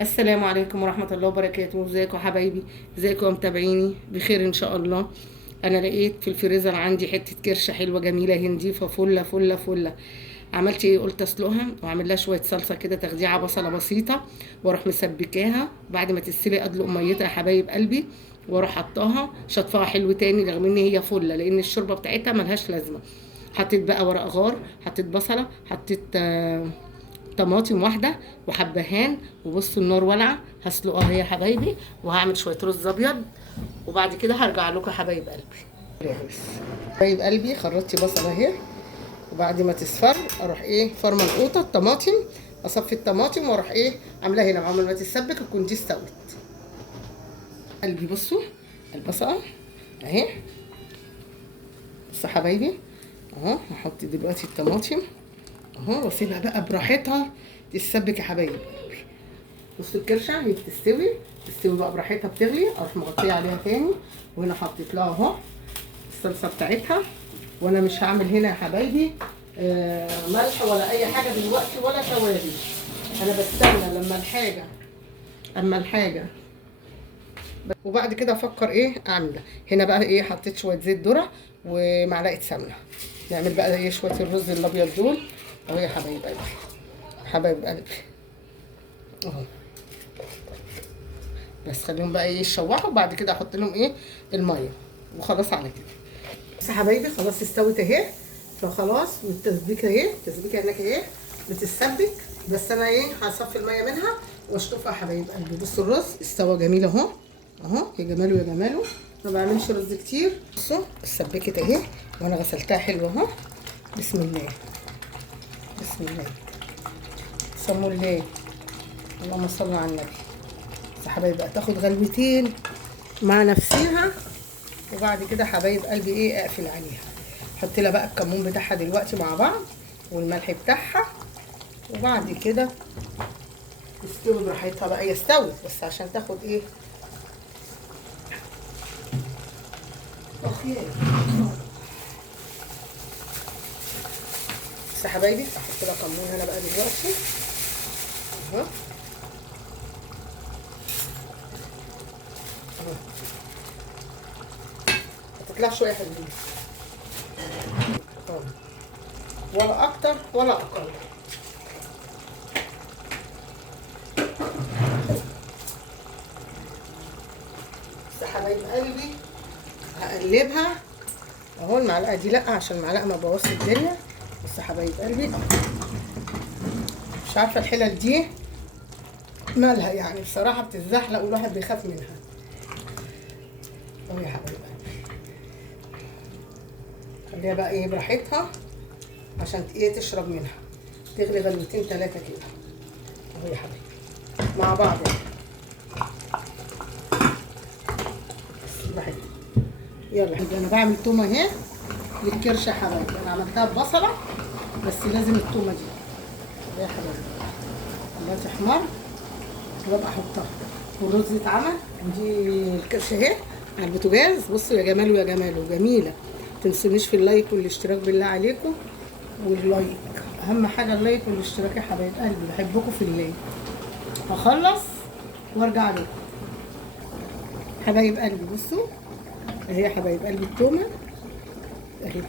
السلام عليكم ورحمة الله وبركاته. ازيكم يا حبايبي؟ ازيكم يا متابعيني؟ بخير ان شاء الله. انا لقيت في الفريزر عندي حتة كرشة حلوة جميلة هندي، ففلة فلة فلة. عملت ايه؟ قلت اسلقها واعمل لها شوية صلصة كده، تخديعة بصلة بسيطة، واروح مسبكاها. بعد ما تتسلق ادلق ميتها يا حبايب قلبي، واروح حطاها شطفها حلو تاني، رغم ان هي فلة لان الشوربة بتاعتها ملهاش لازمة. حطيت بقى ورق غار، حطيت بصلة، حطيت طماطم واحده وحبهان. وبصوا النار والعه، هسلقها هي يا حبايبي، وهعمل شويه رز ابيض، وبعد كده هرجع لكم يا حبايب قلبي. بس حبايب قلبي، خرطتي بصله اهي، وبعد ما تصفر اروح ايه فرمه القوطه الطماطم، اصفي الطماطم واروح ايه عاملاها هنا، عمال ما تتسبك تكون دي استوت. قلبي بصوا البصله اهي. بصوا حبايبي اهو، هحط دلوقتي الطماطم اهو، واسيبها بقى براحتها تتسبك يا حبايبي. بصوا الكرشه هي بتستوي، تستوي بقى براحتها بتغلي، اروح مغطيه عليها تاني. وهنا حطيت لها اهو الصلصه بتاعتها. وانا مش هعمل هنا يا حبايبي ملح ولا اي حاجه دلوقتي ولا توابل. انا بستنى اما الحاجه وبعد كده افكر ايه اعمل ده. هنا بقى ايه حطيت شويه زيت ذره ومعلقه سمنه. نعمل بقى ايه شويه الرز الابيض دول اهو يا حبايب قلبي، حبايب قلبي اهو. بس خليهم بقى ايه يشوحوا، وبعد كده احط لهم ايه الميه، وخلاص على كده. بس يا حبايبي خلاص استوت اهي، فخلاص. والتسبيكه اهي، التسبيكه هناك اهي بتتسبك. بس انا ايه هصفي الميه منها واشطفها يا حبايب قلبي. بصوا الرز استوى جميل اهو اهو، يا جماله يا جماله. ما بعملش رز كتير. بصوا اتسبكت اهي، وانا غسلتها حلو اهو. بسم الله بسم الله سموا الله، اللهم صل على النبي. بس يا حبايبي بقى تاخد غلوتين مع نفسها، وبعد كده حبايب قلبي ايه اقفل عليها. احط لها بقى الكمون بتاعها دلوقتي مع بعض، والملح بتاعها، وبعد كده تستوي براحتها بقى. هي استوت بس عشان تاخد ايه اوكي. بس يا حبايبي احط لها كمون هنا بقى دلوقتي اهو اهو. حطيت لها شويه حلوين اهو، ولا اكتر ولا اقل. بس يا حبايب قلبي هقلبها اهو. المعلقه دي لا، عشان المعلقه ما بوظش الدنيا. بس يا حبايب قلبي مش عارفه الحلل دي مالها يعني، بصراحه بتتزحلق والواحد بيخاف منها اهو يا حبايب قلبي. خليها بقى ايه براحتها عشان ايه تشرب منها، تغلي غلوتين ثلاثه كده اهو يا حبايبي مع بعض يعني. بس براحتها. يلا انا بعمل تومه اهي للكرشه يا حبايبي. انا عملتها ببصله، بس لازم التومه دي يا حبايبي لما تحمر وابقى احطها. والرز اتعمل، ودي الكرشه اهي على البوتاجاز. بصوا يا جماله يا جماله، جميله. متنسونيش في اللايك والاشتراك بالله عليكم، واللايك اهم حاجه، اللايك والاشتراك يا حبايب قلبي، بحبكم في الله. هخلص وارجع لكم حبايب قلبي. بصوا اهي يا حبايب قلبي التومه اهي،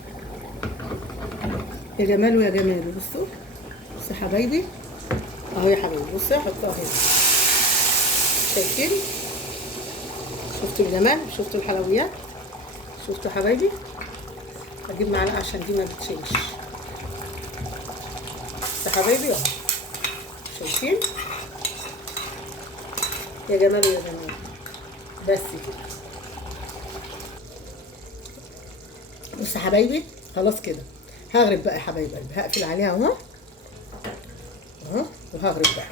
يا جماله يا جماله. بصوا بصوا يا حبايبي اهو يا حبايبي. بصوا احطها هنا، شايفين؟ شفتوا الجمال؟ شفتوا الحلويات؟ شفتوا حبايبي؟ هجيب معلقه عشان دي ما بتشيلش. بس يا حبايبي اهو، شايفين؟ يا جمال يا جمال. بس كده. بص يا حبايبي خلاص كده. هغرب بقى يا حبايب قلبي، هقفل عليها اهو اهو، وهغرب بقى.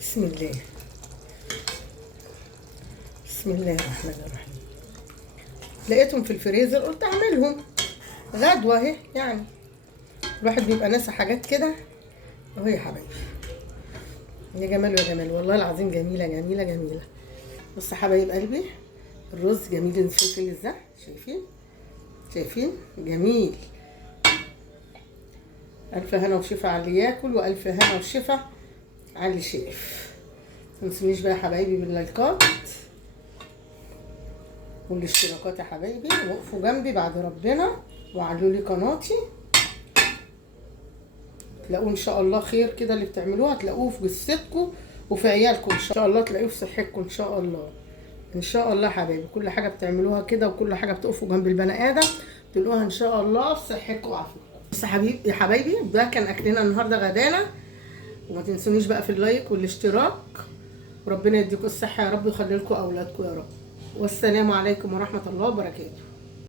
بسم الله بسم الله الرحمن الرحيم. لقيتهم في الفريزر قلت اعملهم غدوه اهي يعني، الواحد بيبقى ناسي حاجات كده اهو يا حبايبي. يا جمال يا جمال، والله العظيم جميله جميله جميله. بص يا حبايب قلبي الرز جميل الفلفل ازاي، شايفين؟ شايفين؟ جميل. الف هنا وشفا على اللي ياكل، والف هنا وشفا على اللي شاف. متنسونيش بقى يا حبايبي باللايكات والاشتراكات يا حبايبي، وقفوا جنبي بعد ربنا وعلوا لي قناتي. تلاقوه ان شاء الله خير كده اللي بتعملوه، هتلاقوه في جثتكم وفي عيالكم ان شاء الله، تلاقوه في صحتكم ان شاء الله. ان شاء الله يا حبايبي كل حاجه بتعملوها كده وكل حاجه بتقفوا جنب البني ادم تلاقوها ان شاء الله في صحتكم وعافيتكم. بس يا حبايبي ده كان اكلنا النهارده غدانا، وما تنسونيش بقى في اللايك والاشتراك، وربنا يديكم الصحه يا رب ويخلي لكم اولادكم يا رب. والسلام عليكم ورحمه الله وبركاته.